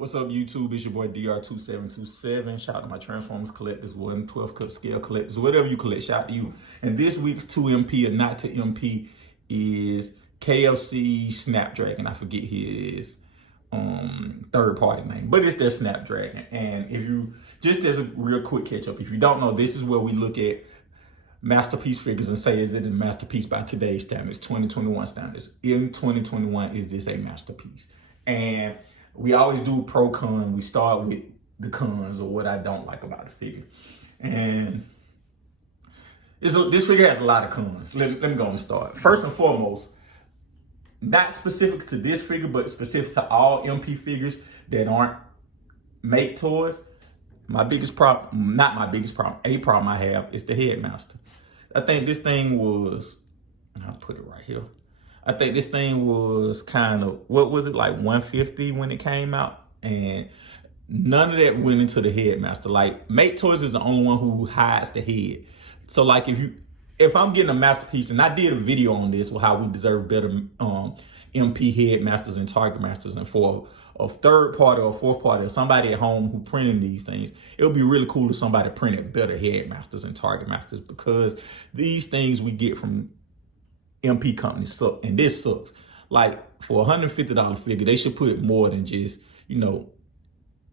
What's up, YouTube? It's your boy DR2727. Shout out to my Transformers collectors, 1/12 scale collectors, whatever you collect, shout out to you. And this week's 2MP or not to MP is KFC Snapdragon. I forget his third party name, but it's their Snapdragon. And if you, just as a real quick catch up, if you don't know, this is where we look at masterpiece figures and say, is it a masterpiece by today's standards, 2021 standards? In 2021, is this a masterpiece? And we always do pro con. We start with the cons or what I don't like about the figure. And this figure has a lot of cons. Let me go and start. First and foremost, not specific to this figure, but specific to all MP figures that aren't make toys. My biggest problem, not my biggest problem, a problem I have is the Headmaster. I think this thing was, I'll put it right here. I think this thing was kind of, what was it, like 150 when it came out? And none of that went into the Headmaster. Like, Make Toys is the only one who hides the head. So like if I'm getting a masterpiece, and I did a video on this with how we deserve better MP Headmasters and Target Masters, and for a third party or fourth party or somebody at home who printing these things, it would be really cool if somebody printed better Headmasters and Target Masters, because these things we get from MP companies suck, and this sucks. Like, for $150 figure, they should put more than just,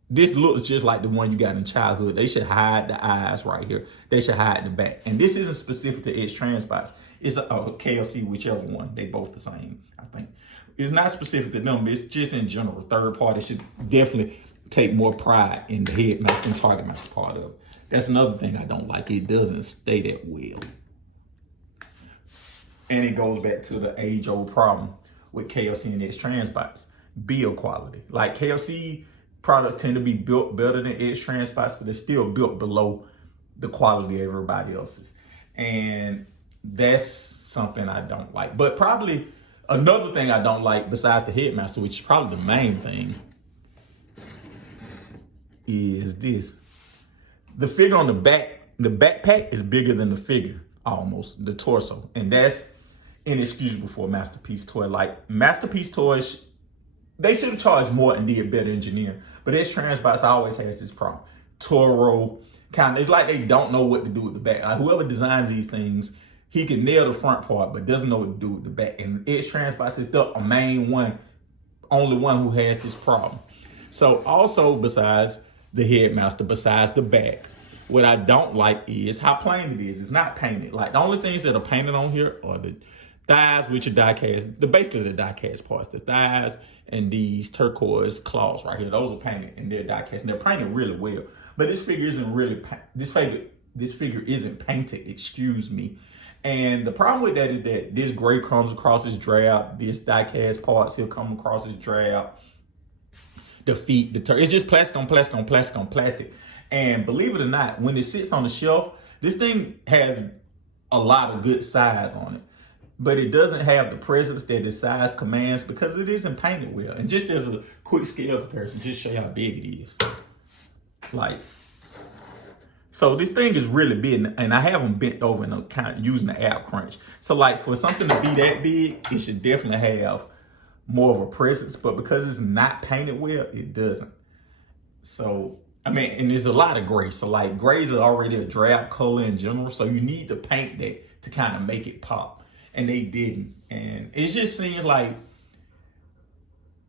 this looks just like the one you got in childhood. They should hide the eyes right here. They should hide the back. And this isn't specific to x-transbots. It's a KFC, whichever one. They both the same, I think. It's not specific to them. It's just in general. Third party should definitely take more pride in the Headmaster and Target Master part of it. That's another thing I don't like. It doesn't stay that well. And it goes back to the age-old problem with KFC and x-transbots, build quality. Like, KFC products tend to be built better than x-transbots, but they're still built below the quality of everybody else's. And that's something I don't like. But probably another thing I don't like besides the Headmaster, which is probably the main thing, is this. The figure on the back, the backpack is bigger than the figure, almost, the torso. And that's inexcusable for a masterpiece toy. Like, masterpiece toys, they should have charged more and did better engineering. But x-transbots always has this problem. Toro, it's like they don't know what to do with the back. Like, whoever designs these things, he can nail the front part, but doesn't know what to do with the back. And x-transbots is the main one, only one who has this problem. So also, besides the Headmaster, besides the back, what I don't like is how plain it is. It's not painted. Like, the only things that are painted on here are the thighs, which are die cast, basically the die cast parts, the thighs and these turquoise claws right here. Those are painted and they're die cast, and they're painted really well. But this figure isn't really, this figure isn't painted, excuse me. And the problem with that is that this gray comes across as drab, this die cast parts here come across as drab. The feet, it's just plastic on plastic on plastic on plastic. And believe it or not, when it sits on the shelf, this thing has a lot of good size on it, but it doesn't have the presence that the size commands because it isn't painted well. And just as a quick scale comparison, just show you how big it is. Like, so this thing is really big, and I have them bent over and kind of using the app crunch. So like, for something to be that big, it should definitely have more of a presence, but because it's not painted well, it doesn't. So, I mean, and there's a lot of gray. So like, grays are already a drab color in general. So you need to paint that to kind of make it pop. And they didn't. And it just seems like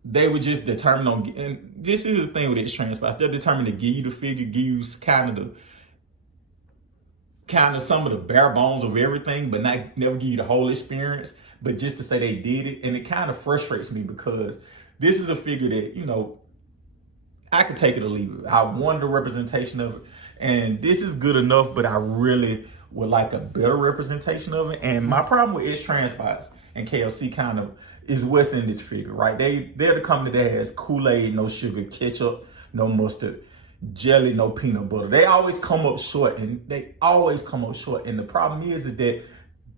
they were just determined on, and this is the thing with x-transbots, they're determined to give you the figure, give you kind of some of the bare bones of everything, but never give you the whole experience. But just to say they did it, and it kind of frustrates me because this is a figure that, I could take it or leave it. I wanted a representation of it, and this is good enough, but I really would like a better representation of it. And my problem with x-transbots and KFC kind of is what's in this figure, right? They're the company that has Kool-Aid, no sugar, ketchup, no mustard, jelly, no peanut butter. They always come up short, and the problem is that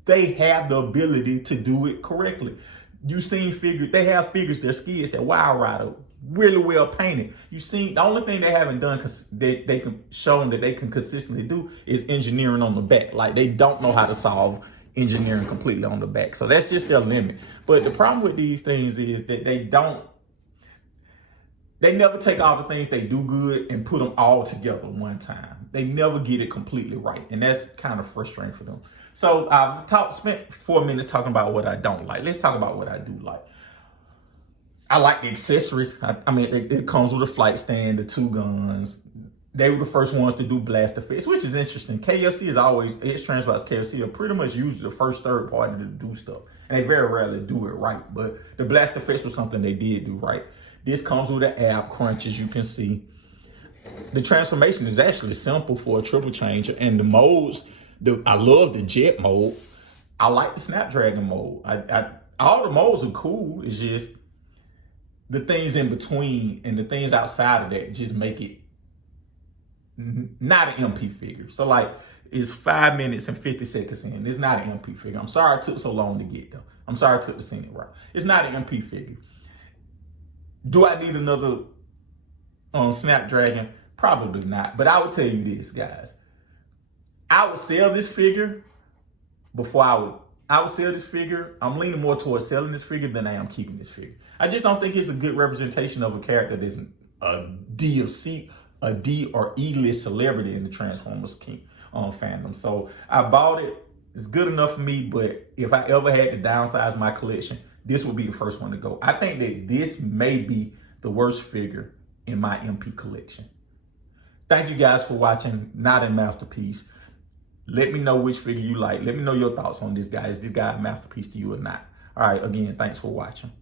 they have the ability to do it correctly. You seen figures, they have figures, their skids, that Wild Rider, really well painted. You see, the only thing they haven't done, they can show them that they can consistently do, is engineering on the back. Like, they don't know how to solve engineering completely on the back. So that's just their limit. But the problem with these things is that they don't, They never take all the things they do good and put them all together one time. They never get it completely right. And that's kind of frustrating for them. So I've spent 4 minutes talking about what I don't like. Let's talk about what I do like. I like the accessories. I mean, it comes with a flight stand, the 2 guns. They were the first ones to do blast effects, which is interesting. KFC is always, x-transbots KFC are pretty much usually the first third party to do stuff. And they very rarely do it right. But the blast effects was something they did do right. This comes with an app crunch, as you can see. The transformation is actually simple for a triple changer. And the modes, I love the jet mode. I like the Snapdragon mode. All the modes are cool. It's just the things in between and the things outside of that just make it not an MP figure. So like, it's 5 minutes and 50 seconds in. It's not an MP figure. I'm sorry it took so long to get though. I'm sorry I took the scenic route. It's not an MP figure. Do I need another Snapdragon? Probably not. But I would tell you this, guys. I would sell this figure before I would sell this figure. I'm leaning more towards selling this figure than I am keeping this figure. I just don't think it's a good representation of a character that's a D or E list celebrity in the Transformers fandom. So I bought it. It's good enough for me, but if I ever had to downsize my collection, this would be the first one to go. I think that this may be the worst figure in my MP collection. Thank you guys for watching Not a Masterpiece. Let me know which figure you like. Let me know your thoughts on this guy. Is this guy a masterpiece to you or not? All right, again, thanks for watching.